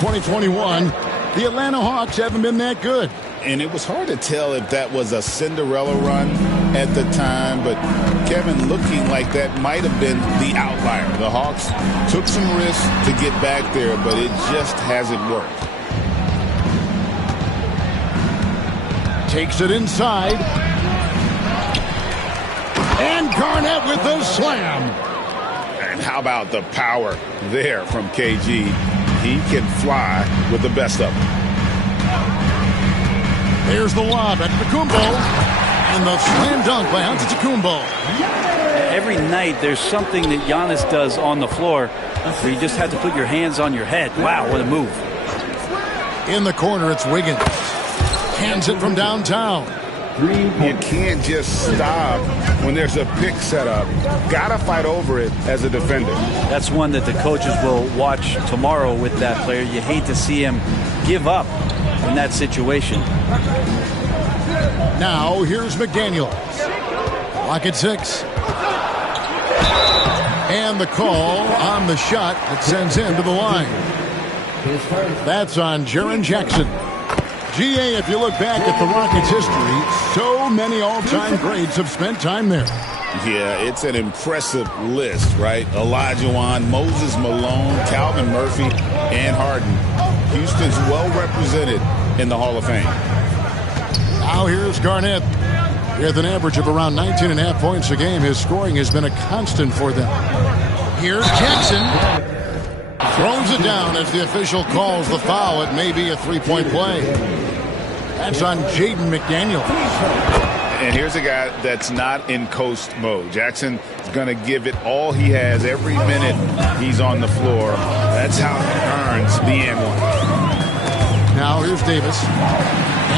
2021, the Atlanta Hawks haven't been that good. And it was hard to tell if that was a Cinderella run at the time, but Kevin, looking like that might have been the outlier. The Hawks took some risks to get back there, but it just hasn't worked. Takes it inside. And Garnett with the slam. And how about the power there from KG? He can fly with the best of them. Here's the lob at Antetokounmpo, and the slam dunk by Antetokounmpo. Every night there's something that Giannis does on the floor where you just have to put your hands on your head. Wow, what a move. In the corner, it's Wiggins. Hands it from downtown. You can't just stop when there's a pick set up. Gotta fight over it as a defender. That's one that the coaches will watch tomorrow with that player. You hate to see him give up in that situation. Now here's McDaniels. Clock at 6. And the call on the shot that sends him to the line. That's on Jaren Jackson. GA, if you look back at the Rockets' history, so many all-time greats have spent time there. Yeah, it's an impressive list, right? Olajuwon, Moses Malone, Calvin Murphy, and Harden. Houston's well represented in the Hall of Fame. Now here's Garnett. With an average of around 19.5 points a game, his scoring has been a constant for them. Here's Jackson. Throws it down as the official calls the foul. It may be a three-point play. That's on Jaden McDaniels. And here's a guy that's not in coast mode. Jackson is going to give it all he has every minute he's on the floor. That's how he earns the N1. Now here's Davis.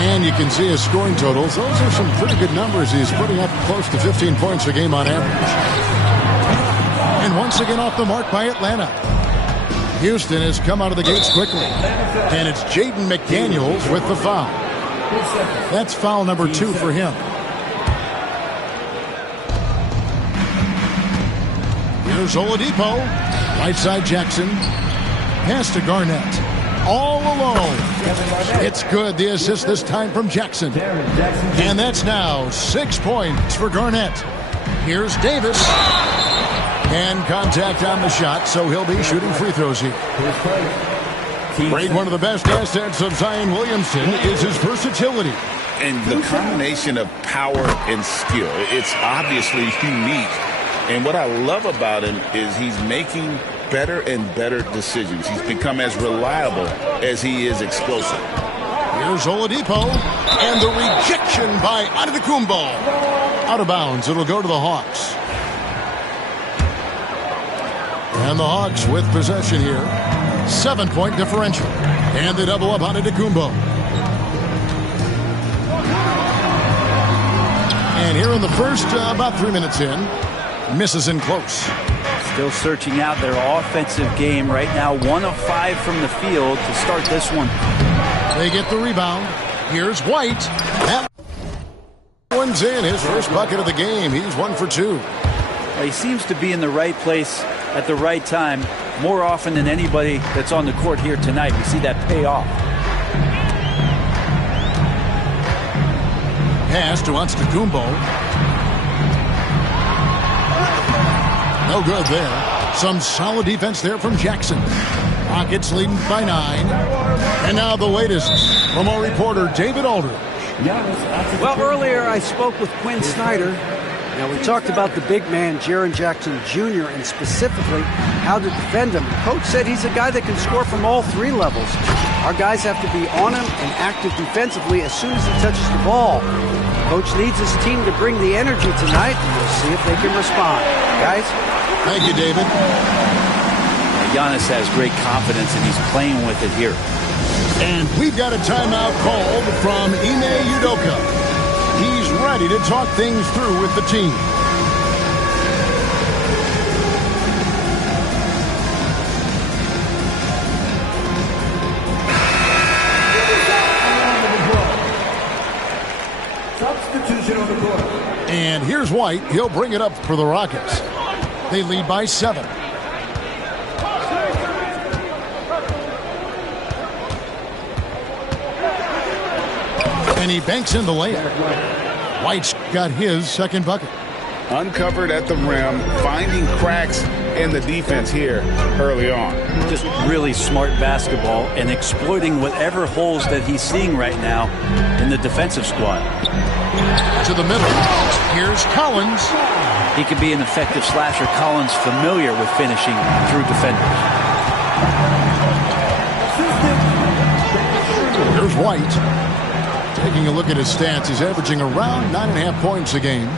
And you can see his scoring totals. Those are some pretty good numbers. He's putting up close to 15 points a game on average. And once again off the mark by Atlanta. Houston has come out of the gates quickly. And it's Jaden McDaniels with the foul. That's foul number 2 for him. Here's Oladipo. Right side Jackson. Pass to Garnett. All alone. It's good. The assist this time from Jackson. And that's now 6 points for Garnett. Here's Davis. And contact on the shot, so he'll be shooting free throws here. Great, one of the best assets of Zion Williamson is his versatility. And the combination of power and skill, it's obviously unique. And what I love about him is he's making better and better decisions. He's become as reliable as he is explosive. Here's Oladipo, and the rejection by Antetokounmpo. Out of bounds, it'll go to the Hawks. And the Hawks with possession here. 7-point differential. And they double up Antetokounmpo. And here in the first, about 3 minutes in, misses in close. Still searching out their offensive game right now. 1 of 5 from the field to start this one. They get the rebound. Here's White. That one's in. His first bucket of the game. He's 1 for 2. Well, he seems to be in the right place at the right time more often than anybody that's on the court here tonight. We see that pay off. Pass to Antetokounmpo. No good there. Some solid defense there from Jackson. Rockets leading by 9. And now the latest from our reporter, David Aldridge. Well, earlier I spoke with Quinn Snyder. Now, we talked about the big man, Jaren Jackson Jr., and specifically how to defend him. Coach said he's a guy that can score from all 3 levels. Our guys have to be on him and active defensively as soon as he touches the ball. Coach needs his team to bring the energy tonight, and we'll see if they can respond. Guys? Thank you, David. Giannis has great confidence, and he's playing with it here. And we've got a timeout called from Ime Udoka. He's ready to talk things through with the team. Substitution on the court. And here's White. He'll bring it up for the Rockets. They lead by 7. And he banks in the layup. White's got his second bucket. Uncovered at the rim, finding cracks in the defense here early on. Just really smart basketball and exploiting whatever holes that he's seeing right now in the defensive squad. To the middle. Here's Collins. He could be an effective slasher. Collins familiar with finishing through defenders. Here's White. Taking a look at his stats, he's averaging around 9.5 points a game.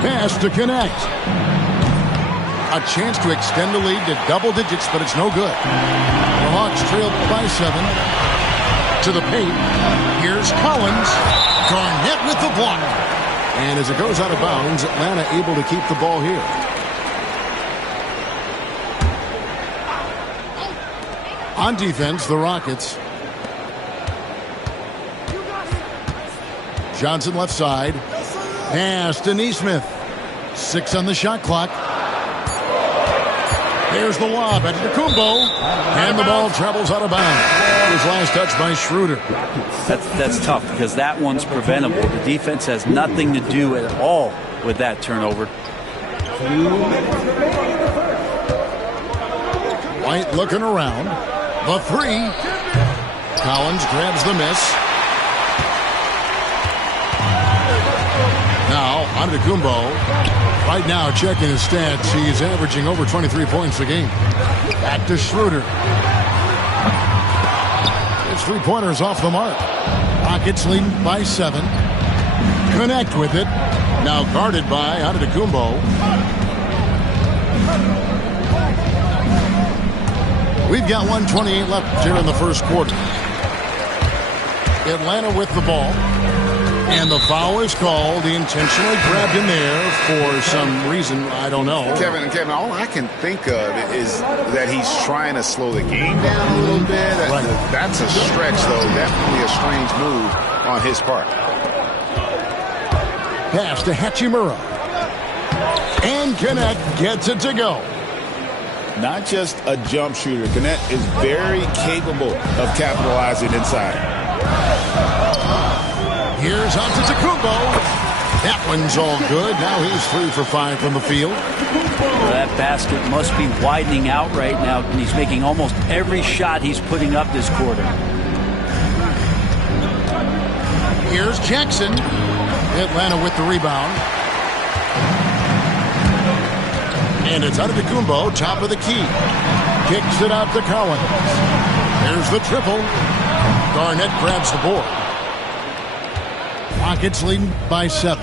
Pass to connect. A chance to extend the lead to double digits, but it's no good. The Hawks trail by 7. To the paint. Here's Collins. Garnett with the block. And as it goes out of bounds, Atlanta able to keep the ball here. On defense, the Rockets. Johnson left side. Pass to Nesmith. 6 on the shot clock. Here's the lob at Antetokounmpo. And the ball travels out of bounds. His last touch by Schroeder. That's tough because that one's preventable. The defense has nothing to do at all with that turnover. White looking around. The 3. Collins grabs the miss. Now, Antetokounmpo, right now checking his stats, he's averaging over 23 points a game. Back to Schroeder. His three-pointers off the mark. Rockets leading by 7. Connect with it. Now guarded by Antetokounmpo. We've got 1:28 left here in the first quarter. Atlanta with the ball. And the foul is called. He intentionally grabbed him there for some reason. I don't know. Kevin, all I can think of is that he's trying to slow the game down a little bit. Right. That's a stretch, though. Definitely a strange move on his part. Pass to Hachimura. And Connect gets it to go. Not just a jump shooter. Connect is very capable of capitalizing inside. Here's Antetokounmpo. That one's all good. Now he's 3 for 5 from the field. Well, that basket must be widening out right now, and he's making almost every shot he's putting up this quarter. Here's Jackson. Atlanta with the rebound. And it's Antetokounmpo, top of the key. Kicks it out to Collins. There's the triple. Garnett grabs the board. Rockets leading by 7.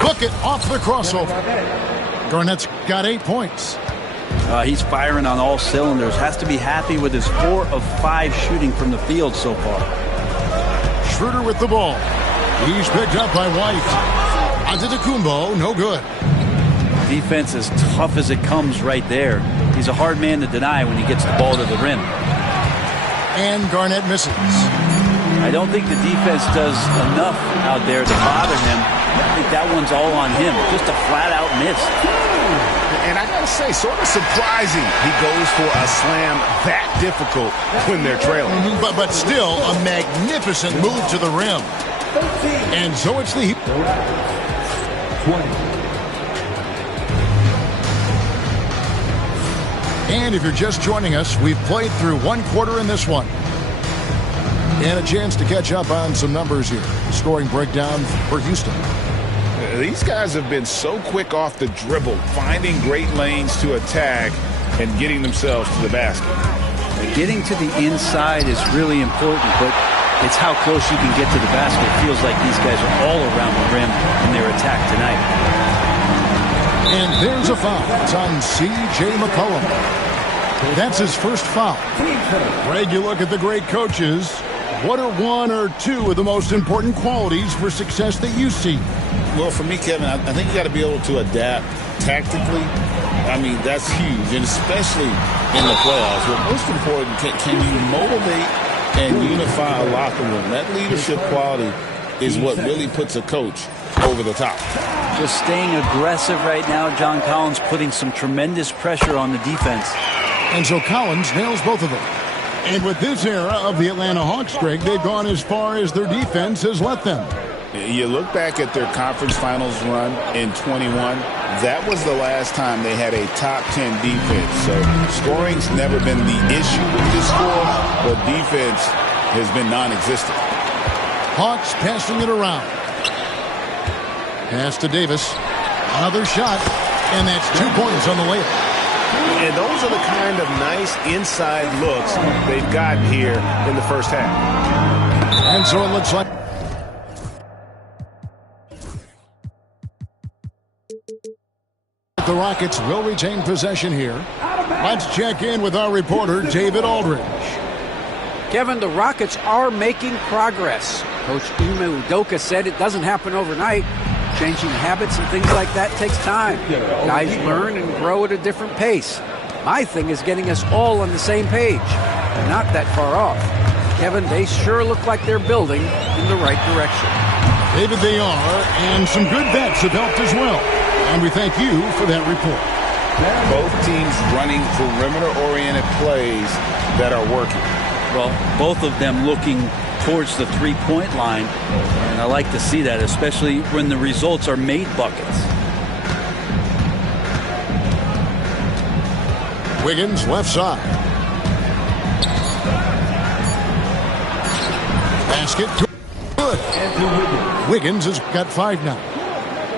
Book it off the crossover. Garnett's got 8 points. He's firing on all cylinders. Has to be happy with his 4 of 5 shooting from the field so far. Schroeder with the ball. He's picked up by White. Antetokounmpo, no good. Defense as tough as it comes right there. He's a hard man to deny when he gets the ball to the rim. And Garnett misses. I don't think the defense does enough out there to bother him. I think that one's all on him. Just a flat-out miss. And I got to say, sort of surprising he goes for a slam that difficult when they're trailing. But still, a magnificent move to the rim. And so it's the Heat. 20. And if you're just joining us, we've played through 1 quarter in this one. And a chance to catch up on some numbers here. Scoring breakdown for Houston. These guys have been so quick off the dribble, finding great lanes to attack and getting themselves to the basket. Getting to the inside is really important, but it's how close you can get to the basket. It feels like these guys are all around the rim in their attack tonight. And there's a foul. It's on C.J. McCollum. That's his first foul. Greg, you look at the great coaches. What are 1 or 2 of the most important qualities for success that you see? Well, for me, Kevin, I think you got to be able to adapt tactically. I mean, that's huge, and especially in the playoffs. But most important, can you motivate and unify a locker room? That leadership quality is what really puts a coach over the top. Just staying aggressive right now. John Collins putting some tremendous pressure on the defense. And so Collins nails both of them. And with this era of the Atlanta Hawks, Greg, they've gone as far as their defense has let them. You look back at their conference finals run in 21, that was the last time they had a top 10 defense. So scoring's never been the issue with this score, but defense has been non-existent. Hawks passing it around. Pass to Davis. Another shot, and that's 2 points on the layup. And those are the kind of nice inside looks they've gotten here in the first half. And so it looks like the Rockets will retain possession here. Let's check in with our reporter, David Aldridge. Kevin, the Rockets are making progress. Coach Ime Udoka said it doesn't happen overnight. Changing habits and things like that takes time. Guys learn and grow at a different pace. My thing is getting us all on the same page. Not that far off. Kevin, they sure look like they're building in the right direction. David, they are, and some good vets have helped as well. And we thank you for that report. Both teams running perimeter-oriented plays that are working. Well, both of them looking towards the three-point line, and I like to see that, especially when the results are made buckets. Wiggins left side. Basket good. Wiggins has got 5 now.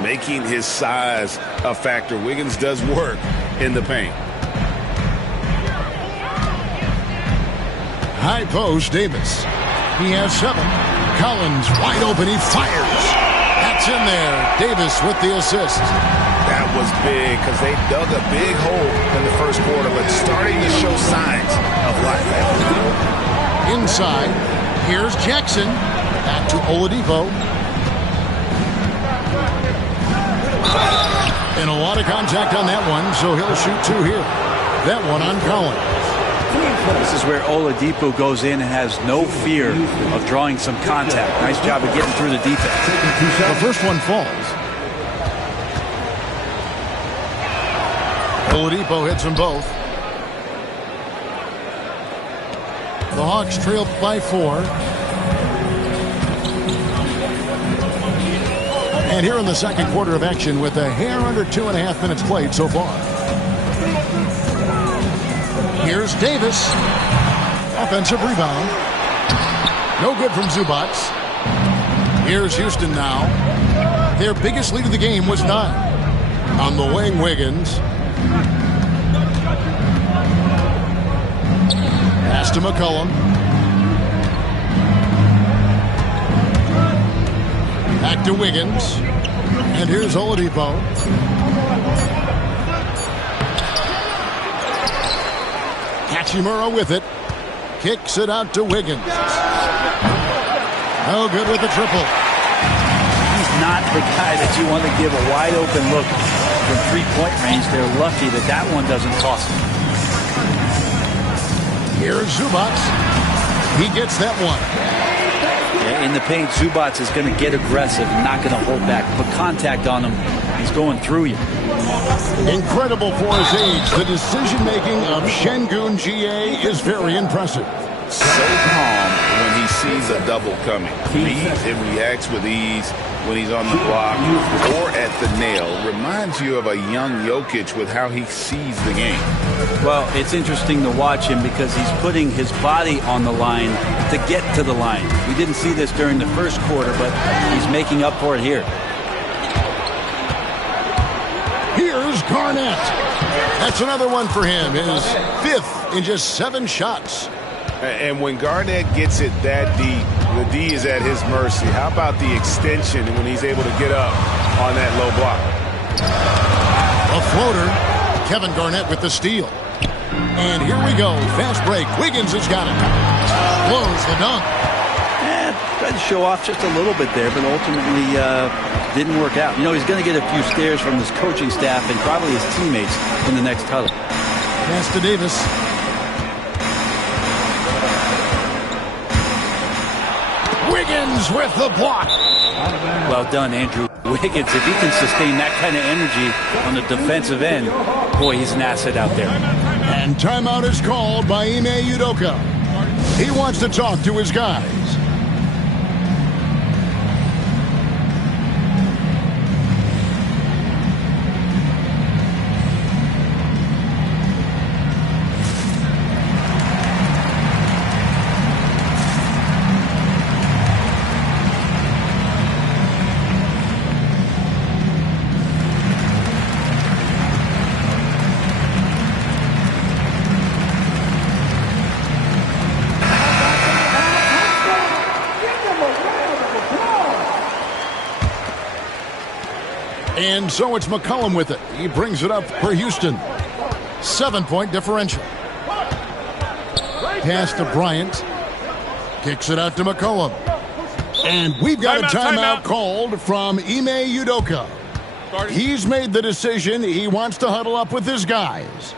Making his size a factor. Wiggins does work in the paint. High post, Davis. He has 7. Collins wide open. He fires. That's in there. Davis with the assist. That was big because they dug a big hole in the first quarter, but starting to show signs of life. Inside. Here's Jackson. Back to Oladipo. And a lot of contact on that one, so he'll shoot 2 here. That one on Collins. This is where Oladipo goes in and has no fear of drawing some contact. Nice job of getting through the defense. The first one falls. Oladipo hits them both. The Hawks trail by 4. And here in the second quarter of action with a hair under 2.5 minutes played so far. Here's Davis. Offensive rebound. No good from Zubac. Here's Houston now. Their biggest lead of the game was 9. On the wing, Wiggins. Pass to McCollum. Back to Wiggins. And here's Oladipo. Hachimura with it. Kicks it out to Wiggins. No good with the triple. He's not the guy that you want to give a wide open look from three-point range. They're lucky that that one doesn't cost them. Here's Zubac. He gets that one. In the paint, Zubac is going to get aggressive and not going to hold back. Put contact on him. He's going through you. Incredible for his age. The decision-making of Şengün GA is very impressive. So calm when he sees a double coming. Reads and reacts with ease when he's on the block or at the nail. Reminds you of a young Jokic with how he sees the game. Well, it's interesting to watch him because he's putting his body on the line to get to the line. We didn't see this during the first quarter, but he's making up for it here. Here's Garnett. That's another one for him. His 5th in just 7 shots. And when Garnett gets it that deep, the D is at his mercy. How about the extension when he's able to get up on that low block? A floater. Kevin Garnett with the steal. And here we go. Fast break. Wiggins has got it. Blows the dunk. Tried to show off just a little bit there, but ultimately didn't work out. You know, he's going to get a few stares from his coaching staff and probably his teammates in the next huddle. Pass to Davis. Wiggins with the block. Well done, Andrew Wiggins. If he can sustain that kind of energy on the defensive end, boy, he's an asset out there. And timeout is called by Ime Udoka. He wants to talk to his guys. And so it's McCollum with it. He brings it up for Houston. 7-point differential. Pass to Bryant. Kicks it out to McCollum. And we've got a timeout called from Ime Udoka. He's made the decision. He wants to huddle up with his guys.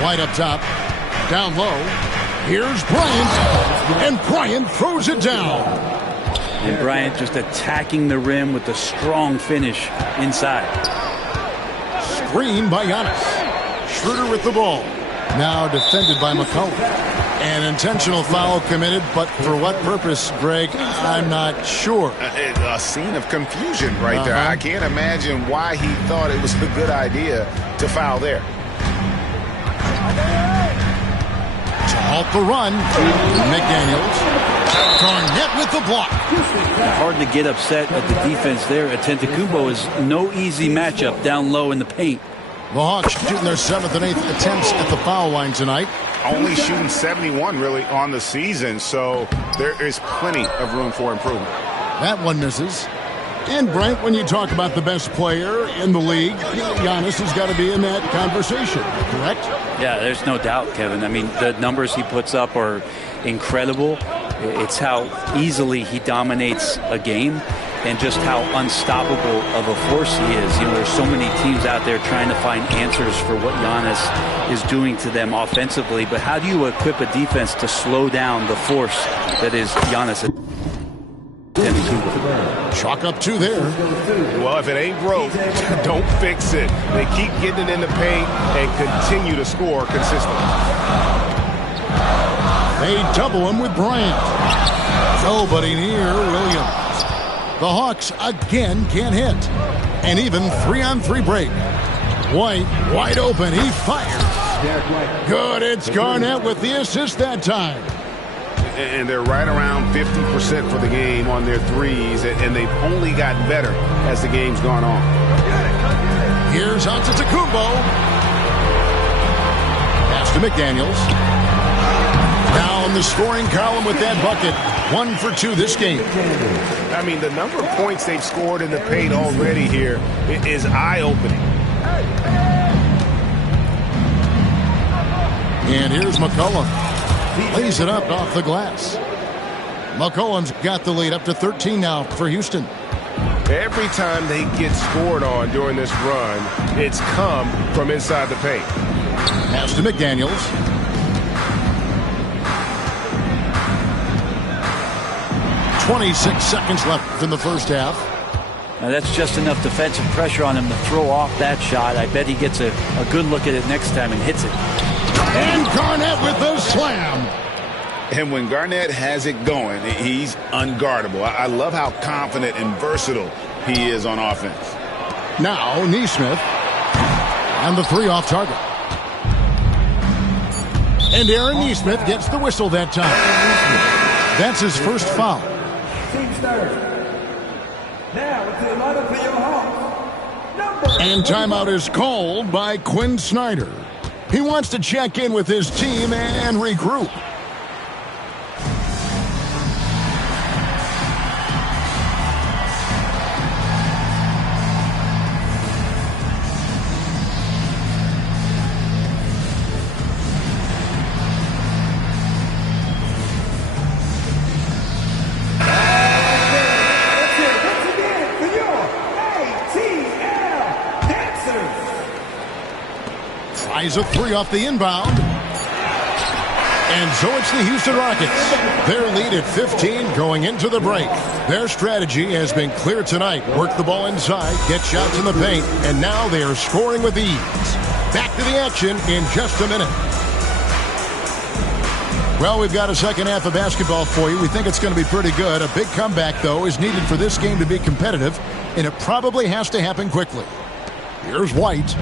White up top, down low. Here's Bryant, and Bryant throws it down. And Bryant just attacking the rim with a strong finish inside. Screen by Giannis. Schroeder with the ball. Now defended by McCollum. An intentional foul committed, but for what purpose, Greg? I'm not sure. A scene of confusion right there. I can't imagine why he thought it was a good idea to foul there. To halt the run, McDaniels. Garnett with the block. Hard to get upset at the defense there. Antetokounmpo is no easy matchup down low in the paint. The Hawks shooting their 7th and 8th attempts at the foul line tonight. Only shooting 71 really on the season, so there is plenty of room for improvement. That one misses. And Brent, when you talk about the best player in the league, Giannis has got to be in that conversation, correct? Yeah, there's no doubt, Kevin. I mean, the numbers he puts up are incredible. It's how easily he dominates a game and just how unstoppable of a force he is. You know, there's so many teams out there trying to find answers for what Giannis is doing to them offensively, but how do you equip a defense to slow down the force that is Giannis? Chalk up 2 there. Well, if it ain't broke, don't fix it. They keep getting it in the paint and continue to score consistently. They double him with Bryant. Nobody near Williams. The Hawks again can't hit. And even 3-on-3 break. White wide open. He fires. Good. It's Garnett with the assist that time. And they're right around 50% for the game on their threes, and they've only gotten better as the game's gone on. Here's Antetokounmpo. Pass to McDaniels. Now in the scoring column with that bucket. 1 for 2 this game. I mean, the number of points they've scored in the paint already here is eye-opening. And here's McCollum. Lays it up off the glass. McCollum's got the lead up to 13 now for Houston. Every time they get scored on during this run, it's come from inside the paint. Pass to McDaniels. .26 seconds left in the first half. Now that's just enough defensive pressure on him to throw off that shot. I bet he gets a good look at it next time and hits it. And Garnett with the slam. And when Garnett has it going, he's unguardable. I love how confident and versatile he is on offense. Now Nesmith. And the 3 off target. And Aaron Nesmith gets the whistle that time. That's his first foul. And timeout is called by Quinn Snyder. He wants to check in with his team and regroup. Tries a 3 off the inbound. And so it's the Houston Rockets. Their lead at 15 going into the break. Their strategy has been clear tonight. Work the ball inside, get shots in the paint, and now they are scoring with ease. Back to the action in just a minute. Well, we've got a second half of basketball for you. We think it's going to be pretty good. A big comeback, though, is needed for this game to be competitive, and it probably has to happen quickly. Here's White.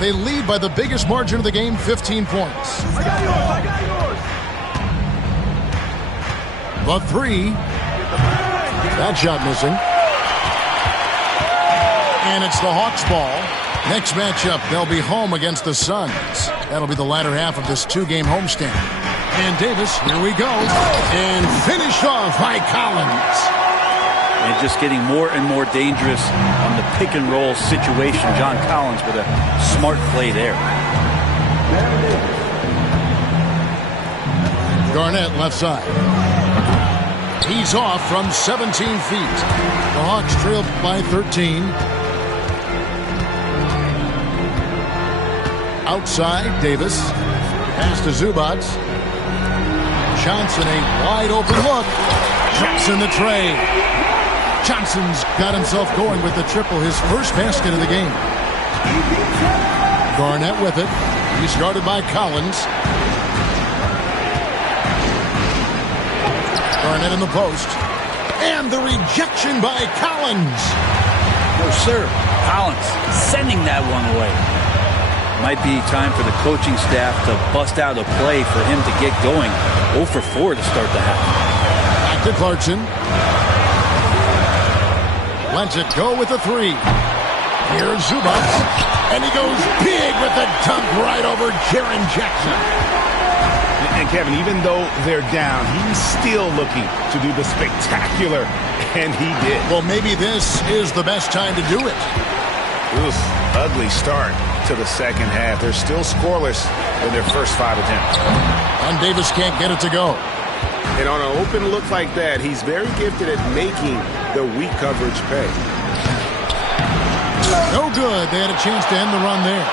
They lead by the biggest margin of the game, 15 points. I got yours. The three. That shot missing. And it's the Hawks ball. Next matchup, they'll be home against the Suns. That'll be the latter half of this two-game homestand. And Davis, here we go. And finished off by Collins. And just getting more and more dangerous on the pick-and-roll situation. John Collins with a smart play there. Garnett left side. He's off from 17 feet. The Hawks trailed by 13. Outside, Davis. Pass to Zubac. Johnson, a wide-open look. Johnson the tray. Johnson's got himself going with the triple, his first basket of the game. Garnett with it. He's guarded by Collins. Garnett in the post. And the rejection by Collins. No, sir. Collins sending that one away. Might be time for the coaching staff to bust out a play for him to get going. 0 for 4 to start the half. Back to Clarkson. Lets it go with the three. Here's Zubac. And he goes big with the dunk right over Jaren Jackson. And Kevin, even though they're down, he's still looking to do the spectacular, and he did. Well, maybe this is the best time to do it. It was an ugly start to the second half. They're still scoreless in their first 5 attempts. And Davis can't get it to go. And on an open look like that, he's very gifted at making the weak coverage pay. No good. They had a chance to end the run there.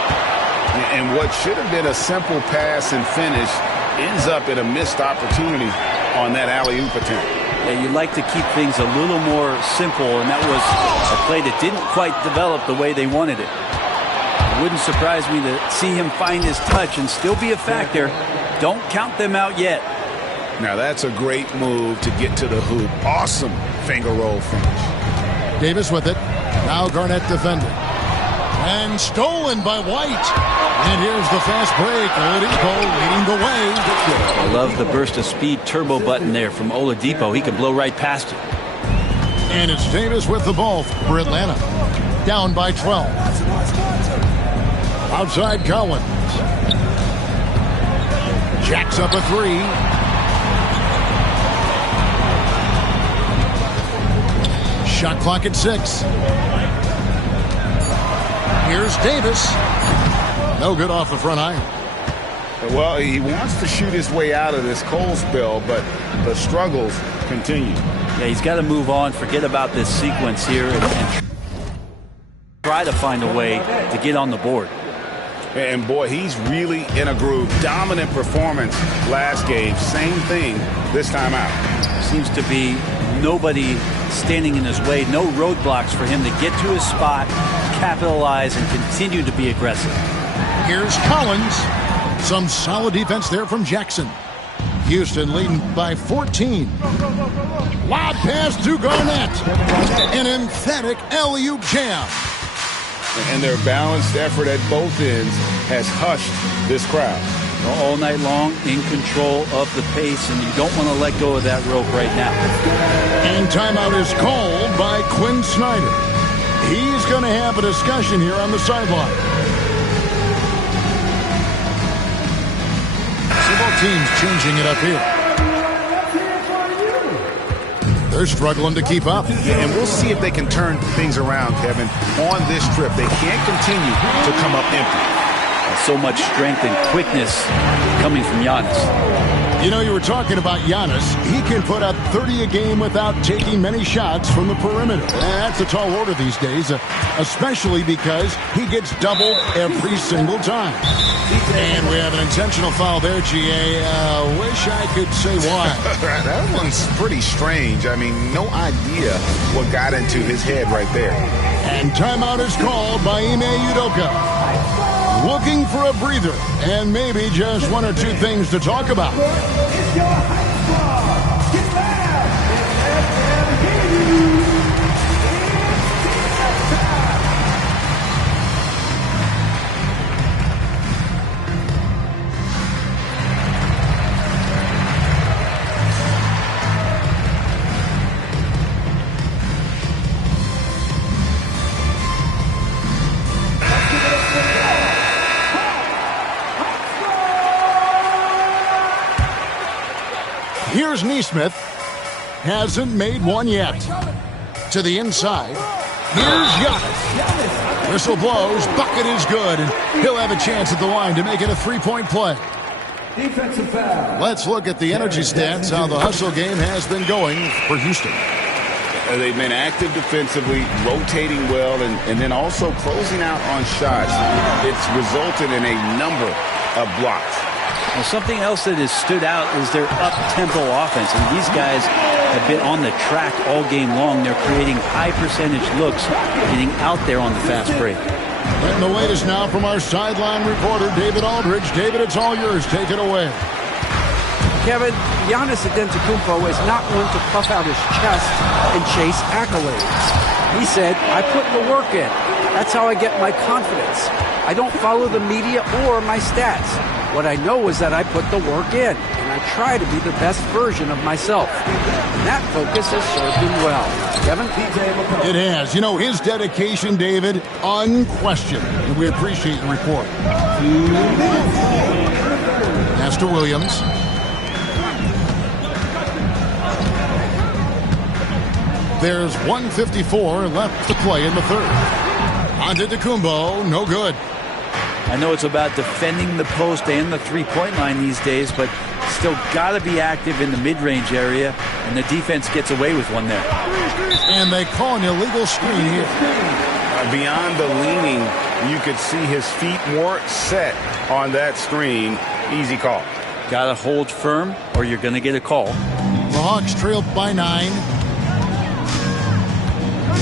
And what should have been a simple pass and finish ends up in a missed opportunity on that alley-oop attempt. Yeah, you'd like to keep things a little more simple, and that was a play that didn't quite develop the way they wanted it. It wouldn't surprise me to see him find his touch and still be a factor. Don't count them out yet. Now that's a great move to get to the hoop. Awesome finger roll finish. Davis with it. Now Garnett defending. And stolen by White. And here's the fast break. Oladipo leading the way. I love the burst of speed turbo button there from Oladipo. He can blow right past it. And it's Davis with the ball for Atlanta. Down by 12. Outside Collins. Jacks up a three. Shot clock at 6. Here's Davis. No good off the front iron. Well, he wants to shoot his way out of this cold spell, but the struggles continue. Yeah, he's got to move on, forget about this sequence here, and try to find a way to get on the board. And boy, he's really in a groove. Dominant performance last game. Same thing this time out. Seems to be nobody standing in his way, no roadblocks for him to get to his spot, capitalize, and continue to be aggressive. Here's Collins. Some solid defense there from Jackson. Houston leading by 14. Lob pass to Garnett. An emphatic alley-oop jam. And their balanced effort at both ends has hushed this crowd. All night long, in control of the pace, and you don't want to let go of that rope right now. And timeout is called by Quinn Snyder. He's going to have a discussion here on the sideline. Several teams changing it up here. They're struggling to keep up. Yeah, and we'll see if they can turn things around, Kevin, on this trip. They can't continue to come up empty. So much strength and quickness coming from Giannis. You know, you were talking about Giannis. He can put up 30 a game without taking many shots from the perimeter. That's a tall order these days, especially because he gets doubled every single time. And we have an intentional foul there, GA. Wish I could say why. That one's pretty strange. I mean, no idea what got into his head right there. And timeout is called by Ime Udoka. Looking for a breather and maybe just one or two things to talk about. Here's Nesmith. Hasn't made one yet. To the inside. Here's Giannis. Whistle blows. Bucket is good. And he'll have a chance at the line to make it a three-point play. Defensive foul. Let's look at the energy stats, how the hustle game has been going for Houston. They've been active defensively, rotating well, and then also closing out on shots. It's resulted in a number of blocks. Well, something else that has stood out is their up-tempo offense. And these guys have been on the track all game long. They're creating high-percentage looks, getting out there on the fast break. And the latest now from our sideline reporter, David Aldridge. David, it's all yours. Take it away. Kevin, Giannis Antetokounmpo is not one to puff out his chest and chase accolades. He said, I put the work in. That's how I get my confidence. I don't follow the media or my stats. What I know is that I put the work in, and I try to be the best version of myself. And that focus has served him well. Kevin? It has. You know, his dedication, David, unquestioned. And we appreciate the report. Pass to Williams. There's 1:54 left to play in the third. Antetokounmpo, no good. I know it's about defending the post and the three-point line these days, but still got to be active in the mid-range area, and the defense gets away with one there. And they call an illegal screen here. Beyond the leaning, you could see his feet more set on that screen. Easy call. Got to hold firm, or you're going to get a call. The Hawks trailed by 9.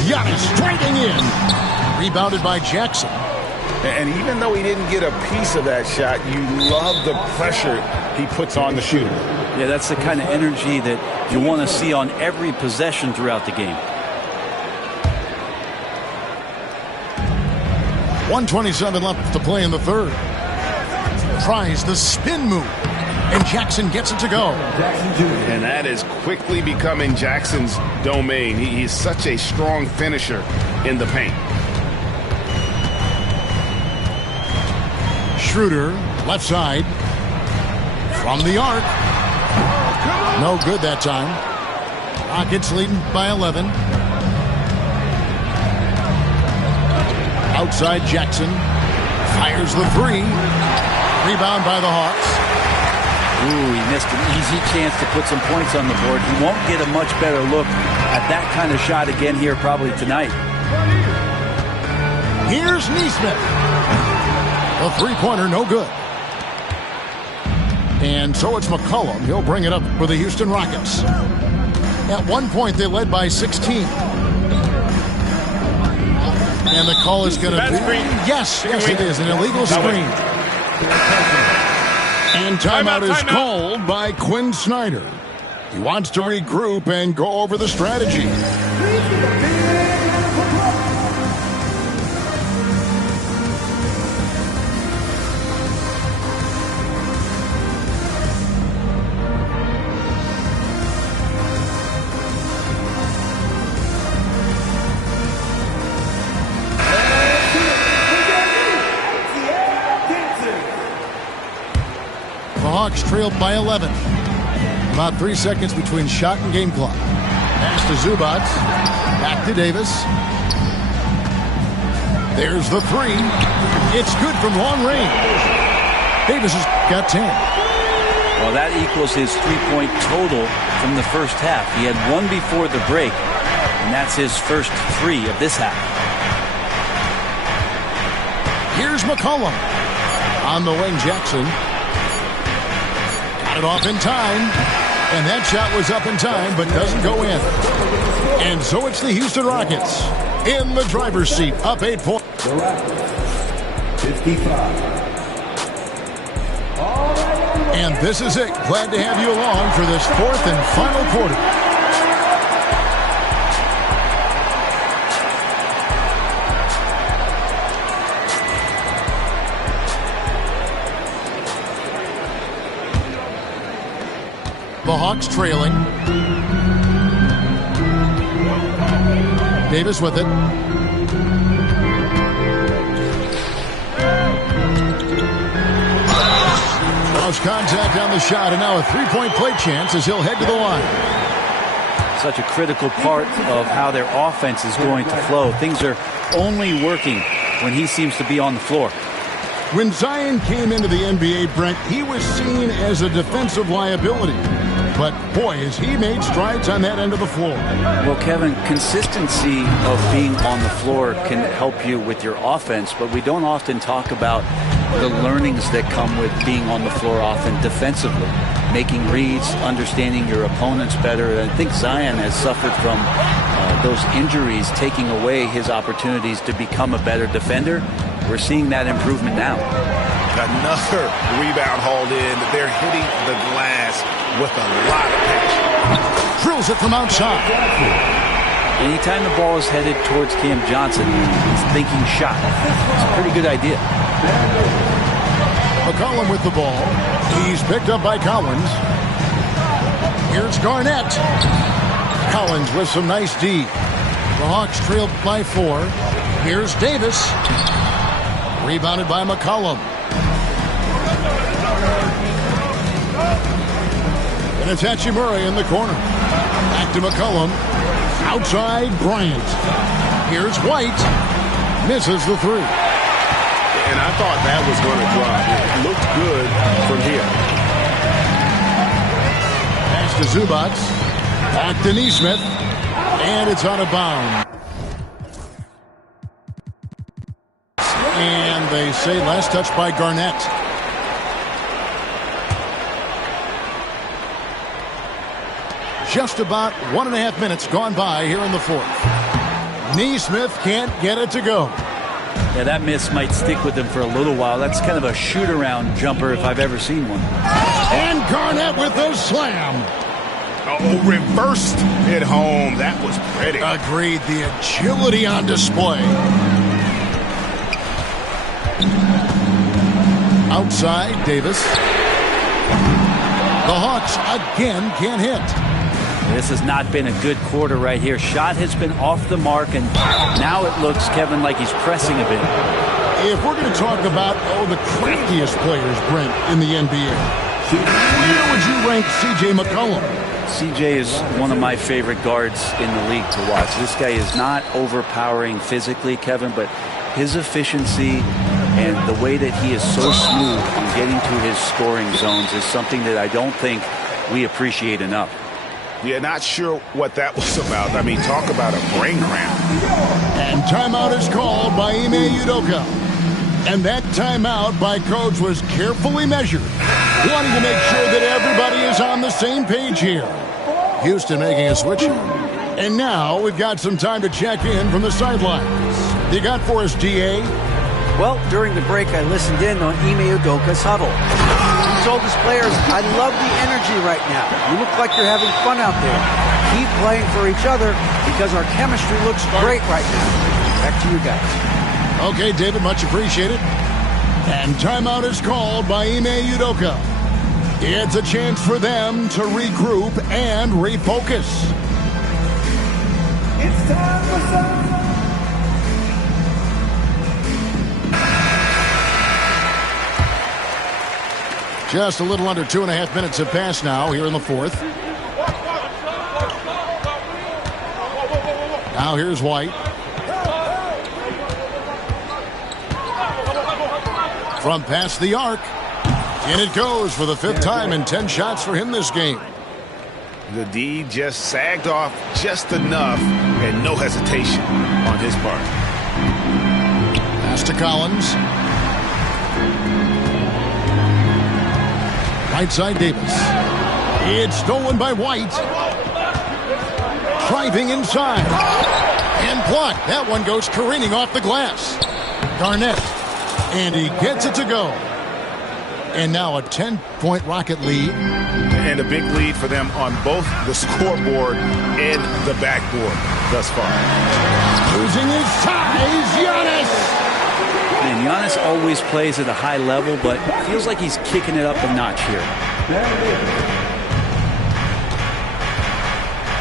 Giannis striking in. Rebounded by Jackson. And even though he didn't get a piece of that shot, you love the pressure he puts on the shooter. Yeah, that's the kind of energy that you want to see on every possession throughout the game. 1:27 left to play in the third. Tries the spin move, and Jackson gets it to go. And that is quickly becoming Jackson's domain. He's such a strong finisher in the paint. Schroeder, left side. From the arc. No good that time. Rockets leading by 11. Outside Jackson. Fires the three. Rebound by the Hawks. Ooh, he missed an easy chance to put some points on the board. He won't get a much better look at that kind of shot again here probably tonight. Here's Nesmith. A three-pointer, no good. And so it's McCollum. He'll bring it up for the Houston Rockets. At one point, they led by 16. And the call is going to be... Yes, it is. An illegal screen. And timeout is called by Quinn Snyder. He wants to regroup and go over the strategy. Hawks trailed by 11. About 3 seconds between shot and game clock. Pass to Zubac. Back to Davis. There's the three. It's good from long range. Davis has got 10. Well, that equals his three-point total from the first half. He had one before the break, and that's his first three of this half. Here's McCollum. On the wing, Jackson. Got it off in time. And that shot was up in time, but doesn't go in. And so it's the Houston Rockets in the driver's seat, up 8 points. 55. And this is it. Glad to have you along for this fourth and final quarter. The Hawks trailing. Davis with it. Lost contact on the shot, and now a three-point play chance as he'll head to the line. Such a critical part of how their offense is going to flow. Things are only working when he seems to be on the floor. When Zion came into the NBA, Brent, he was seen as a defensive liability. But, boy, has he made strides on that end of the floor. Well, Kevin, consistency of being on the floor can help you with your offense, but we don't often talk about the learnings that come with being on the floor often defensively. Making reads, understanding your opponents better. I think Zion has suffered from those injuries, taking away his opportunities to become a better defender. We're seeing that improvement now. Another rebound hauled in. They're hitting the glass with a lot of passion. Drills it from outside. Anytime the ball is headed towards Cam Johnson, he's thinking shot. It's a pretty good idea. McCollum with the ball. He's picked up by Collins. Here's Garnett. Collins with some nice D. The Hawks trailed by 4. Here's Davis. Rebounded by McCollum. And it's Hachimura in the corner. Back to McCollum. Outside, Bryant. Here's White. Misses the three. And I thought that was going to drop. It looked good from here. Pass to Zubac. Back to Nesmith. And it's out of bounds. And they say last touch by Garnett. Just about 1.5 minutes gone by here in the fourth. Nesmith can't get it to go. Yeah, that miss might stick with him for a little while. That's kind of a shoot-around jumper if I've ever seen one. And Garnett with the slam. Oh, reversed it home. That was pretty. Agreed. The agility on display. Outside, Davis. The Hawks again can't hit. This has not been a good quarter right here. Shot has been off the mark, and now it looks, Kevin, like he's pressing a bit. If we're going to talk about, the craftiest players, Brent, in the NBA, where would you rank C.J. McCollum? C.J. is one of my favorite guards in the league to watch. This guy is not overpowering physically, Kevin, but his efficiency and the way that he is so smooth in getting to his scoring zones is something that I don't think we appreciate enough. Yeah, not sure what that was about. I mean, talk about a brain cramp. And timeout is called by Ime Udoka. And that timeout by Coach was carefully measured, wanting to make sure that everybody is on the same page here. Houston making a switch. And now we've got some time to check in from the sidelines. You got for us, DA? Well, during the break, I listened in on Ime Udoka's huddle. He told his players, I love the energy right now. You look like you're having fun out there. Keep playing for each other because our chemistry looks great right now. Back to you guys. Okay, David, much appreciated. And timeout is called by Ime Udoka. It's a chance for them to regroup and refocus. It's time for some. Just a little under 2.5 minutes have passed now here in the fourth. Now here's White. From past the arc. And it goes for the 5th time in 10 shots for him this game. The D just sagged off just enough and no hesitation on his part. Pass to Collins. Right side Davis. It's stolen by White. Driving inside. And blocked. That one goes careening off the glass. Garnett. And he gets it to go. And now a 10-point Rocket lead. And a big lead for them on both the scoreboard and the backboard thus far. Losing his size, Giannis. And Giannis always plays at a high level, but feels like he's kicking it up a notch here.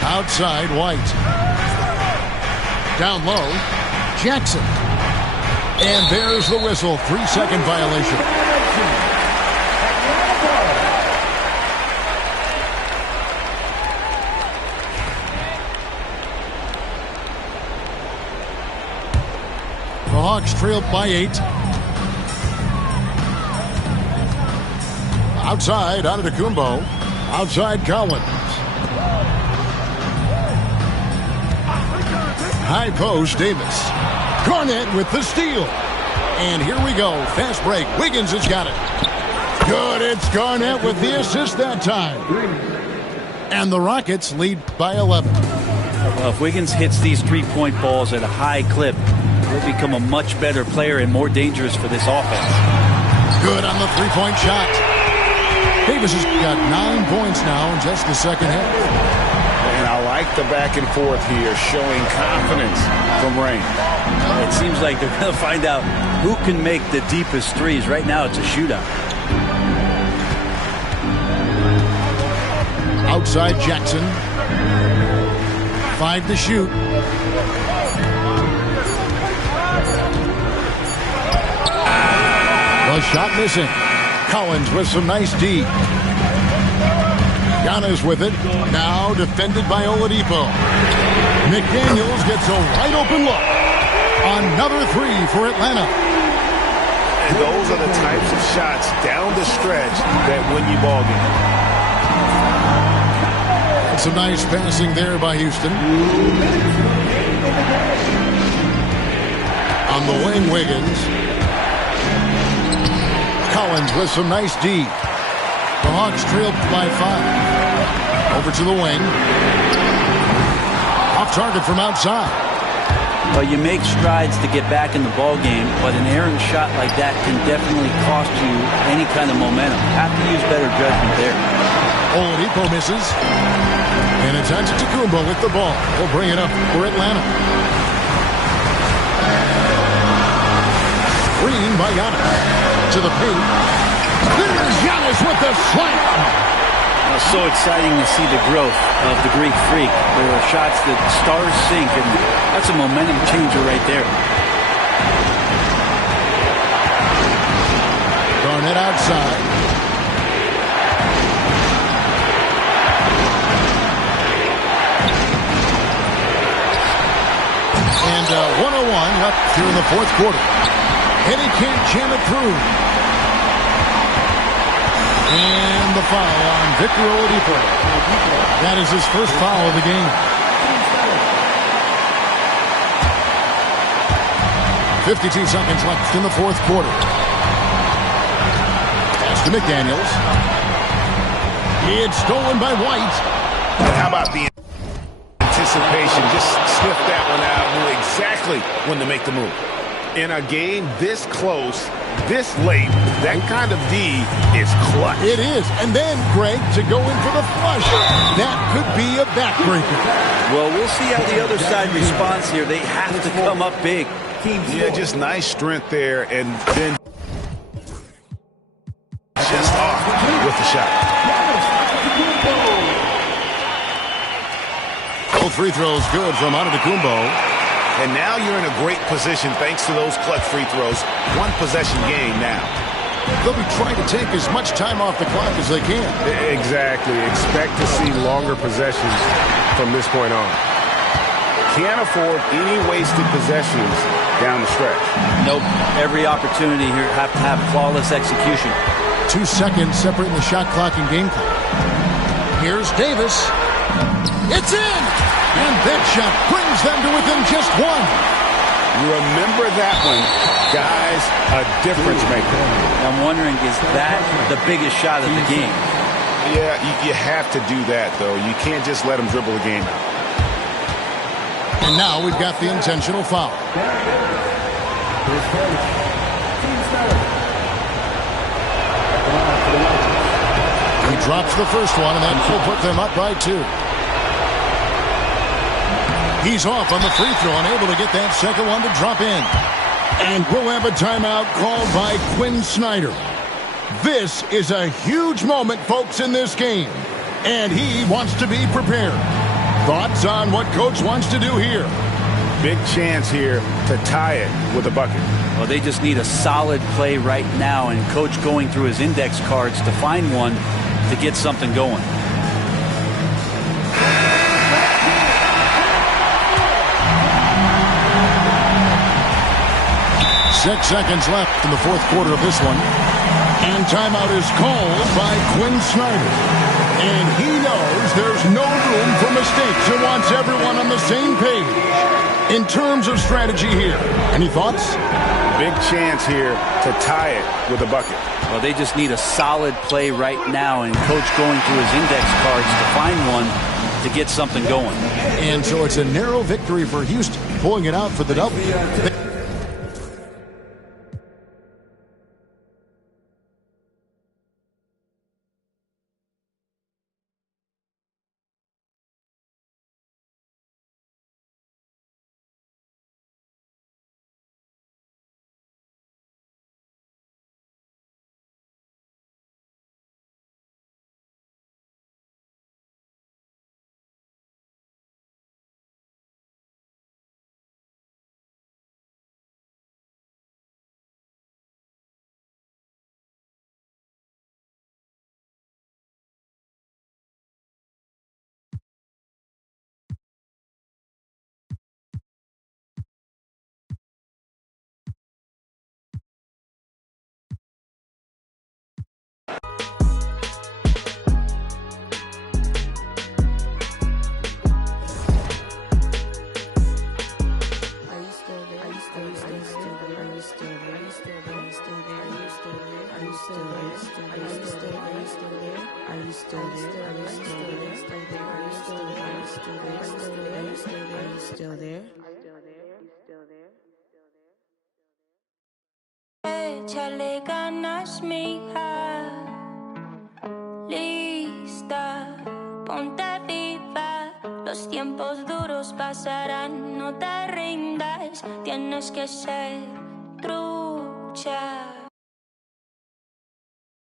Outside, White. Down low, Jackson. And there's the whistle. 3-second violation. The Hawks trailed by 8. Outside, Antetokounmpo. Outside, Collins. High post, Davis. Garnett with the steal. And here we go. Fast break. Wiggins has got it. Good. It's Garnett with the assist that time. And the Rockets lead by 11. Well, if Wiggins hits these three-point balls at a high clip, he'll become a much better player and more dangerous for this offense. Good on the three-point shot. Davis has got 9 points now in just the second half. And I like the back and forth here, showing confidence from Rain. It seems like they're going to find out who can make the deepest threes. Right now, it's a shootout. Outside Jackson. 5 to shoot. The shot missing. Collins with some nice D. Giannis with it. Now defended by Oladipo. McDaniels gets a wide open look. Another 3 for Atlanta. And those are the types of shots down the stretch that win you ball game. Some nice passing there by Houston. On the wing, Wiggins. Collins with some nice D. The Hawks trailed by 5. Over to the wing. Off target from outside. Well, you make strides to get back in the ball game, but an errant shot like that can definitely cost you any kind of momentum. Have to use better judgment there. Oladipo misses. And it's Antetokounmpo with the ball. He'll bring it up for Atlanta. Green by Giannis. To the paint. There's Giannis with the slam. So exciting to see the growth of the Greek Freak. There are shots that stars sink, and that's a momentum changer right there. Garnett outside. And 1:01 left here in the fourth quarter. And he can't jam it through. And the foul on Victor Oladipo. That is his first foul of the game. 52 seconds left in the fourth quarter. Pass to McDaniels. It's stolen by White. How about the anticipation? Just sniffed that one out, knew exactly when to make the move. In a game this close, this late, that kind of D is clutch. It is. And then, Greg, to go in for the flush. That could be a backbreaker. Well, we'll see how the other side responds here. They have to come up big. Yeah, just nice strength there, and then just off with the shot. Both free throws good from Antetokounmpo. And now you're in a great position thanks to those clutch free throws. One possession game now. They'll be trying to take as much time off the clock as they can. Exactly. Expect to see longer possessions from this point on. Can't afford any wasted possessions down the stretch. Nope. Every opportunity here have to have flawless execution. 2 seconds separating the shot clock and game clock. Here's Davis. It's in! And that shot brings them to within just one. Remember that one, guys, a difference maker. I'm wondering, is that the biggest shot of the game? Yeah, you have to do that, though. You can't just let them dribble the game out. And now we've got the intentional foul. He drops the first one, and that will put them up by 2. He's off on the free throw, unable to get that second one to drop in. And we'll have a timeout called by Quinn Snyder. This is a huge moment, folks, in this game. And he wants to be prepared. Thoughts on what Coach wants to do here? Big chance here to tie it with a bucket. Well, they just need a solid play right now, and Coach going through his index cards to find one to get something going. 6 seconds left in the fourth quarter of this one. And timeout is called by Quinn Snyder. And he knows there's no room for mistakes and wants everyone on the same page in terms of strategy here. Any thoughts? Big chance here to tie it with a bucket. Well, they just need a solid play right now, and Coach going through his index cards to find one to get something going. And so it's a narrow victory for Houston, pulling it out for the double. Échale ganas, mija. Lista, ponte viva. Los tiempos duros pasarán, no te rindas. Tienes que ser trucha.